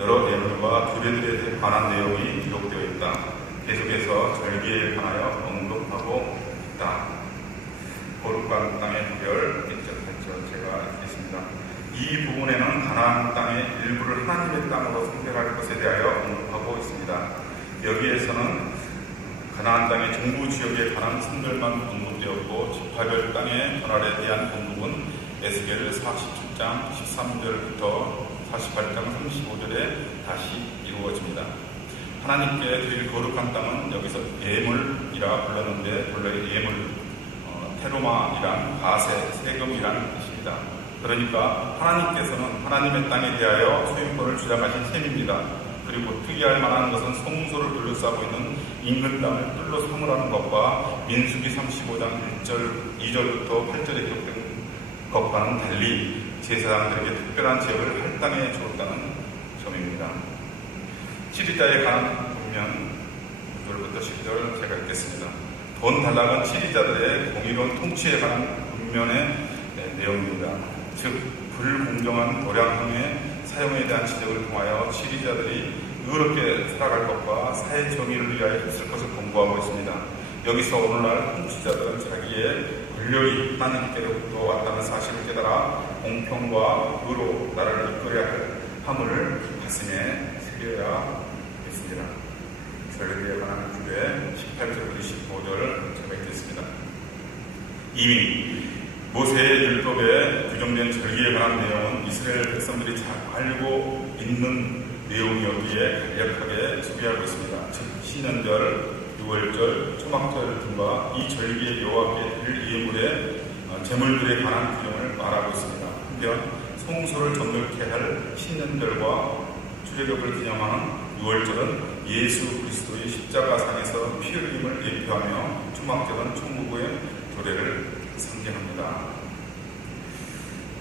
여러 예물과 규례들에 관한 내용이 기록되어 있다. 계속해서 절기에 관하여 언급하고 있다. 거룩한 땅의 구별 1.8절 제가 읽겠습니다. 이 부분에는 가나안 땅의 일부를 하나님의 땅으로 선택할 것에 대하여 언급하고 있습니다. 여기에서는 가나안 땅의 정부 지역에 관한 선별만 언급되었고 지파별 땅의 변화에 대한 언급은 에스겔 47장 13절부터 48장 35절에 다시 이루어집니다. 하나님께 드릴 거룩한 땅은 여기서 예물이라 불렀는데 원래 예물, 테로마이란 가세, 세금이란 뜻입니다. 그러니까 하나님께서는 하나님의 땅에 대하여 소유권을 주장하신 셈입니다. 그리고 특이할 만한 것은 성소를 둘러싸고 있는 인근 땅을 뜰로 삼으라는 것과 민수기 35장 1절, 2절부터 8절에 기록된 것과는 달리 제사장들에게 특별한 지역을 할당해 주었다는 점입니다. 7위자에 관한 분면 9절부터 10절 제가 읽겠습니다. 돈 단락은 7위자들의 공의로운 통치에 관한 분면의 내용입니다. 즉 불공정한 도량형의 사용에 대한 지적을 통하여 7위자들이 의롭게 살아갈 것과 사회 정의를 위하여 힘쓸 것을 권고하고 있습니다. 여기서 오늘날 통치자들은 자기의 권력이 하나님께로부터 왔다는 사실을 깨달아 공평과 의로 나라를 이끌어야 할 함을 가슴에 새겨야 했습니다. 절기에 관한 규례 18절부터 25절 제가 읽겠습니다. 이미 모세의 율법에 규정된 절기에 관한 내용은 이스라엘 백성들이 잘 알고 있는 내용이었기에 간략하게 소개하고 있습니다. 즉 신년절, 유월절, 초막절 등과 이 절기의 여호와께 드릴 예물의 제물들에 관한 규정을 말하고 있습니다. 한편 성소를 정결케 할 신년절과 출애굽을 기념하는 유월절은 예수 그리스도의 십자가상에서 피 흘림을 예표하며 초막절은 천국의 도래를 상징합니다.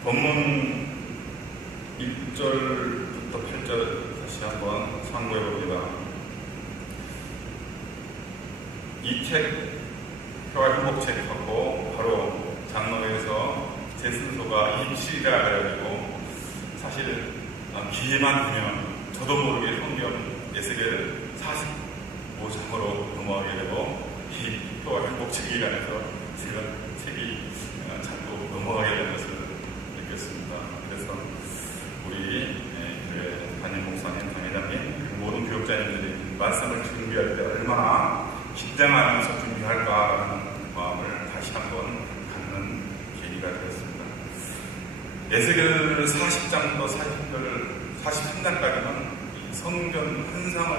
본문 1절부터 8절 다시 한번 상고해 봅니다. 이 책, 평화회복책하고 바로 장로회에서 제 순서가 27이라 그래가지고 사실 기회만 되면 저도 모르게 성경 에스겔 45장으로 넘어가게 되고 이 평화회복책이라면서 제가 책이 자꾸 넘어가게 되는 것을 느꼈습니다. 그래서 우리 교회 담임 목사님, 당회장님, 모든 교육자님들이 말씀을 준비할 때 얼마나 긴장하면서 준비할까라는 마음을 다시 한번 갖는 계기가 되었습니다. 에스겔 40장부터 43장까지는 성전 환상을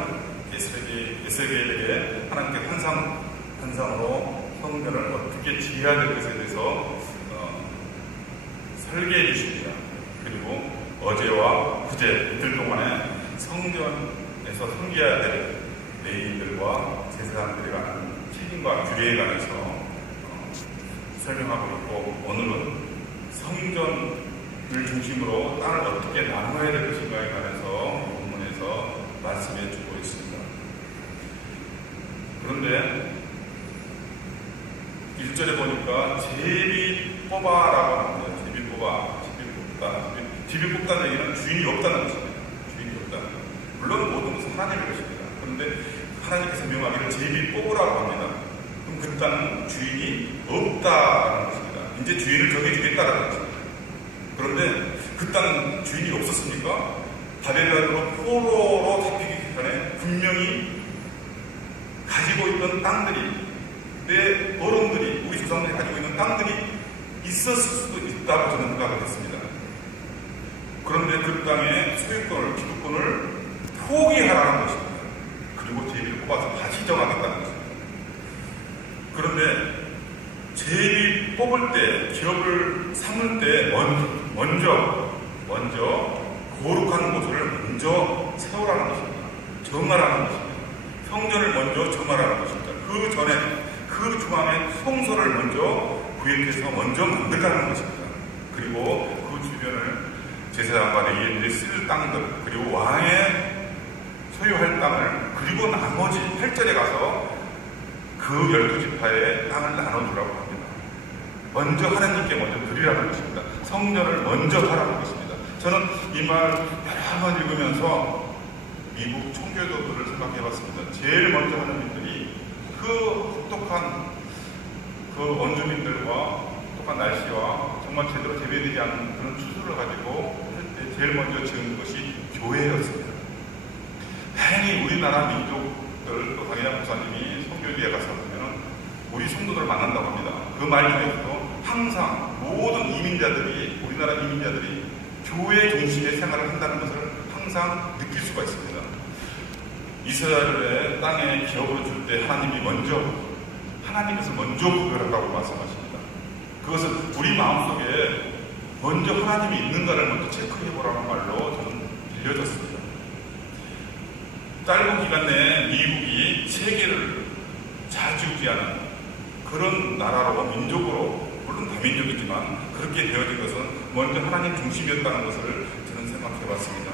에스겔에게 하나님께 환상으로 성전을 어떻게 지어야 될 것에 대해서 설계해 주십니다. 그리고 어제와 그제 이틀 동안에 성전에서 섬겨야 될 레위인들과 제사장들에 관한 책임과 규례에 관해서 설명하고 있고 오늘은 성전을 중심으로 땅을 어떻게 나눠야 될 것인가에 관해서 본문에서 말씀해 주고 있습니다. 그런데 1절에 보니까 제비 뽑아라고 합니다. 제비 뽑다는 얘기는 주인이 없다는 것입니다. 주인이 없다는 것. 물론 모든 것은 하나님의 것입니다. 그런데 하나님께서 명하기를 제비 뽑으라고 합니다. 그럼 그 땅은 주인이 없다는 것입니다. 이제 주인을 정해주겠다는 것입니다. 그런데 그 땅은 주인이 없었습니까? 바벨론으로 포로로 잡히기 전에 분명히 가지고 있던 땅들이 내 어른들이 우리 조상들이 가지고 있는 땅들이 있었을 수도 있다고 저는 생각을 했습니다. 그런데 그 땅의 소유권을, 기득권을 포기하라는 것입니다. 그리고 제비를 뽑아서 다시 정하겠다는 것입니다. 그런데 제비 뽑을 때, 기업을 삼을 때 먼저 거룩한 곳을 먼저 세우라는 것입니다. 정하라는 것입니다. 성전을 먼저 정하라는 것입니다. 그 전에 그 중앙에 성소를 먼저 구획해서 먼저 만들라는 것입니다. 그리고 그 주변을 제사장과 레위인들이 쓸 땅들, 그리고 왕의 소유할 땅을, 그리고 나머지 8절에 가서 그 12지파의 땅을 나눠주라고 합니다. 먼저 하나님께 먼저 드리라는 것입니다. 성전을 먼저 하라는 것입니다. 저는 이 말 여러 번 읽으면서 미국 청교도들을 생각해봤습니다. 제일 먼저 하는 일들이 그 혹독한 그 원주민들과 혹독한 날씨와 정말 제대로 재배되지 않은 그런 추수를 가지고 할 때 제일 먼저 지은 것이 교회였습니다. 다행히 우리나라 민족들, 또 강인하 목사님이 선교지에 가서 보면 우리 성도들을 만난다고 합니다. 그 말 중에서도 항상 모든 이민자들이, 우리나라 이민자들이 교회 중심의 생활을 한다는 것을 항상 느낄 수가 있습니다. 이스라엘의 땅에 기업으로 줄 때 하나님께서 먼저 구별하라고 말씀하십니다. 그것은 우리 마음속에 먼저 하나님이 있는가를 먼저 체크해보라는 말로 저는 들려졌습니다. 짧은 기간 내에 미국이 세계를 좌지우지하는 그런 나라로, 민족으로, 물론 다민족이지만 그렇게 되어진 것은 먼저 하나님 중심이었다는 것을 저는 생각해봤습니다.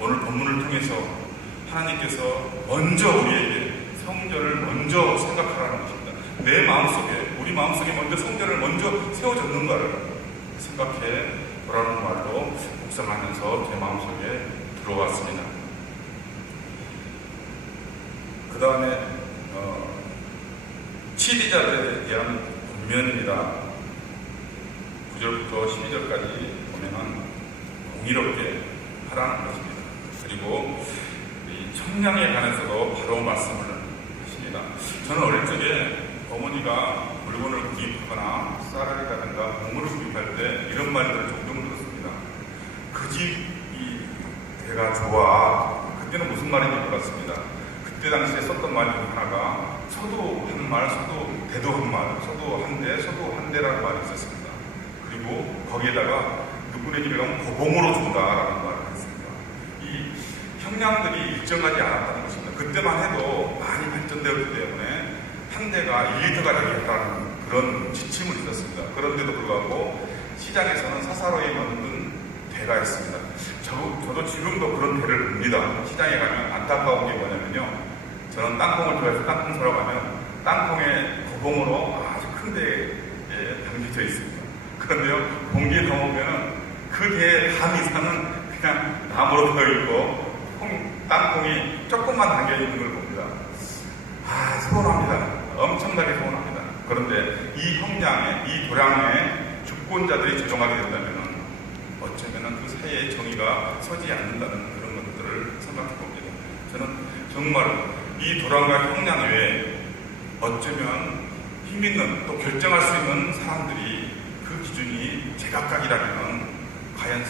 오늘 본문을 통해서 하나님께서 먼저 우리에게 성전을 먼저 생각하라는 것입니다. 내 마음속에, 우리 마음속에 먼저 성전을 먼저 세워졌는가를 생각해 보라는 말로 묵상하면서 제 마음속에 들어왔습니다. 그 다음에 치리자들에 대한 권면이라 9절부터 12절까지 보면은 공의롭게 하라는 것입니다. 그리고 이 청량에 관해서도 바로 말씀을 하십니다. 저는 어릴 적에 어머니가 물건을 구입하거나 쌀이라든가 곡물을 구입할 때 이런 말들을 종종 들었습니다. 그 집이 대가 좋아. 그때는 무슨 말인지 몰랐습니다. 그때 당시에 썼던 말 중 하나가 서도 한 말, 서도 대도 한 말, 서도 한 대, 서도 한 대라는 말이 있었습니다. 그리고 거기에다가 누구네 집에 가면 고봉으로 준다라는 말을 했습니다. 이 형량들이 일정하지 않았다는 것입니다. 그때만 해도 많이 발전되었기 때문에 한 대가 1리터가 되겠다는 그런 지침을 있었습니다. 그런데도 불구하고 시장에서는 사사로이 만든 대가 있습니다. 저도 지금도 그런 대를 봅니다. 시장에 가면 안타까운 게 뭐냐면요. 저는 땅콩을 좋아해서 땅콩 사러 가면 땅콩에 구봉으로 아주 큰 대에 담겨져 있습니다. 그런데요, 공기에 담으면 그 대의 반 이상은 그냥 나무로 되어 있고 땅콩이 조금만 담겨 있는 걸 봅니다. 서운합니다. 엄청나게 서운합니다. 그런데 이 형량에, 이 도량에 주권자들이 조정하게 된다면 어쩌면 그 사이에 정의가 서지 않는다는 그런 것들을 생각해 봅니다. 저는 정말 이 도량과 형량 외에 어쩌면 힘있는 또 결정할 수 있는 사람들이 그 기준이 제각각이라면 과연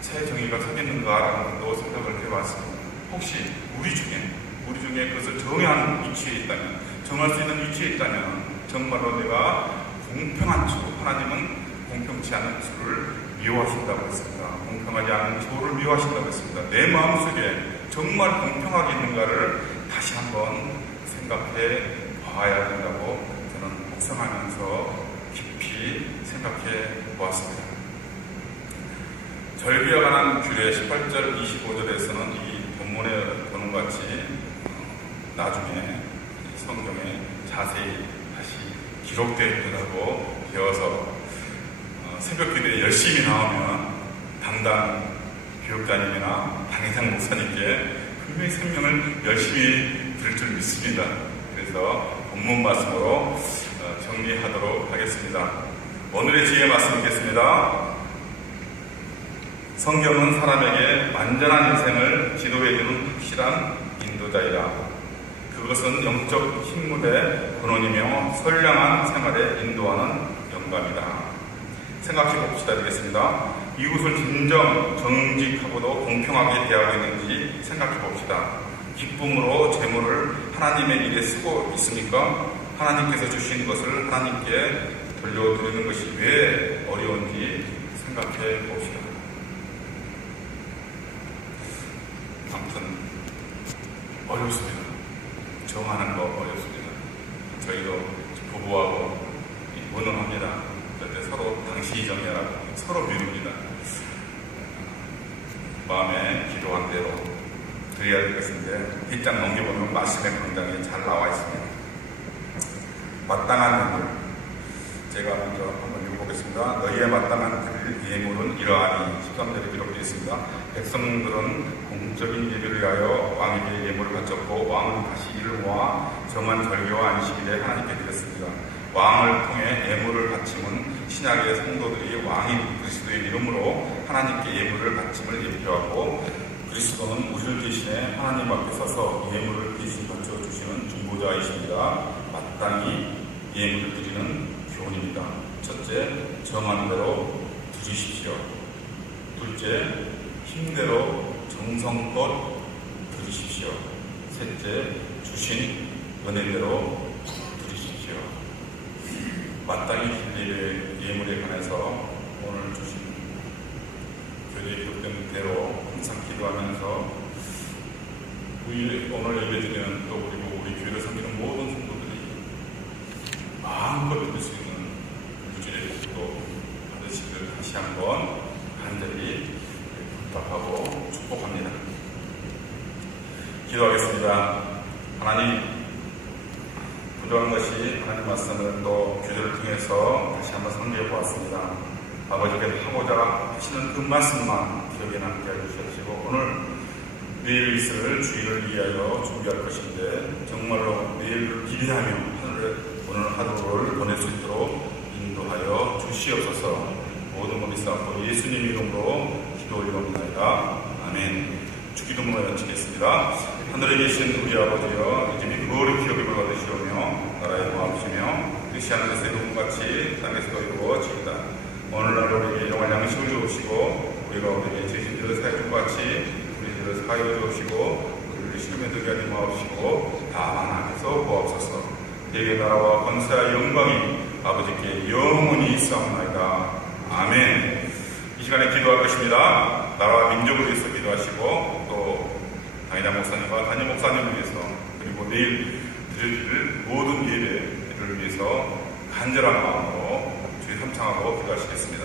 사회 정의가 서겠는가라는 것도 생각을 해봤습니다. 혹시 우리 중에 그것을 정의하는 위치에 있다면, 정할 수 있는 위치에 있다면 정말로 내가 공평한 주, 하나님은 공평치 않은 주를 미워하신다고 했습니다. 공평하지 않은 주를 미워하신다고 했습니다. 내 마음속에 정말 공평하게 있는가를 다시 한번 생각해 봐야 된다고 저는 묵상하면서 깊이 생각해 보았습니다. 절기와 관한 규례 18절 25절에서는 이 본문에 보는 것 같이 나중에 성경에 자세히 다시 기록되어 있다고 배워서 새벽 기도에 열심히 나오면 담당 교육자님이나 강희상 목사님께 분명히 설명을 열심히 들을 줄 믿습니다. 그래서 본문 말씀으로 정리하도록 하겠습니다. 오늘의 지혜 말씀 읽겠습니다. 성경은 사람에게 완전한 인생을 지도해주는 확실한 인도자이다. 그것은 영적 힘물의 근원이며 선량한 생활에 인도하는 영감이다. 생각해 봅시다. 되겠습니다. 이웃을 진정 정직하고도 공평하게 대하고 있는지 생각해 봅시다. 기쁨으로 재물을 하나님의 일에 쓰고 있습니까? 하나님께서 주신 것을 하나님께 돌려드리는 것이 왜 어려운지 생각해 봅시다. 아무튼 어렵습니다. 정하는 거 어렵습니다. 저희도 부부하고 원언합니다. 그때 서로 당신이 정리하라고 서로 미룹니다. 마음에 기도한 대로 드려야 되겠는데 뒷장 넘겨보면 말씀의 강장에 잘 나와 있습니다. 마땅한 눈물, 제가 먼저 한번 읽어보겠습니다. 너희의 마땅한 눈물 드릴 예물은 이러하니 13절에 기록되어 있습니다. 백성들은 공적인 예배를 위하여 왕에게 예물을 바쳤고 왕은 다시 이를 모아 정한 절기와 안식일에 하나님께 드렸습니다. 왕을 통해 예물을 바침은 신약의 성도들이 왕인 그리스도의 이름으로 하나님께 예물을 바침을 예표하고 그리스도는 우리를 대신해 하나님 앞에 서서 예물을 대신 바쳐주시는 중보자이십니다. 마땅히 예물을 드리는 교훈입니다. 첫째, 정한 대로 드리십시오. 둘째, 힘대로 정성껏 드리십시오. 셋째, 주신 은혜대로 드리십시오. 마땅히 드릴 예물에 관해서 오늘 주신 교회에 기록된 대로 항상 기도하면서 오늘 예배드리는 또 그리고 우리 교회를 섬기는 모든 성도들이 마음껏 드릴 수 있는 유주의 복도 받으시기를 다시 한번 간절히 부탁하고 축복합니다. 기도하겠습니다. 하나님, 부족한 것이 하나님 말씀을 또 교제를 통해서 다시 한번 상기해 보았습니다. 아버지께서 하고자 하시는 그 말씀만 기억에 남게 해주시고 오늘 내일 있을 주일을 위하여 준비할 것인데 정말로 내일을 기대하며 오늘 하루를 보낼 수 있도록 인도하여 주시옵소서. 모든 것이 쌓고 예수님 이름으로 기도 올려옵나이다. 아멘. 주기도문을 마치겠습니다. 하늘에 계신 우리 아버지여, 이름이 거룩히 여김을 받으시오며 나라의 고하시며 뜻이 하늘에서 이룬 것 같이 땅에서도 이루어지이다. 오늘날 우리에게 영원한 양식을 주옵시고 우리가 우리에게 죄진들을 사해 준 것 같이 우리 죄를 사하여 주옵시고 우리를 시험에 들게 하지 마옵시고 다만 악에서 구하옵소서. 대개 나라와 권세와 영광이 아버지께 영원히 있사옵나이다. 아멘. 이 시간에 기도할 것입니다. 나라와 민족을 위해서 기도하시고 또 강희장 목사님과 담임 목사님을 위해서 그리고 내일 드릴 모든 예배를 위해서 간절한 마음으로 주의 삼창하고 기도하시겠습니다.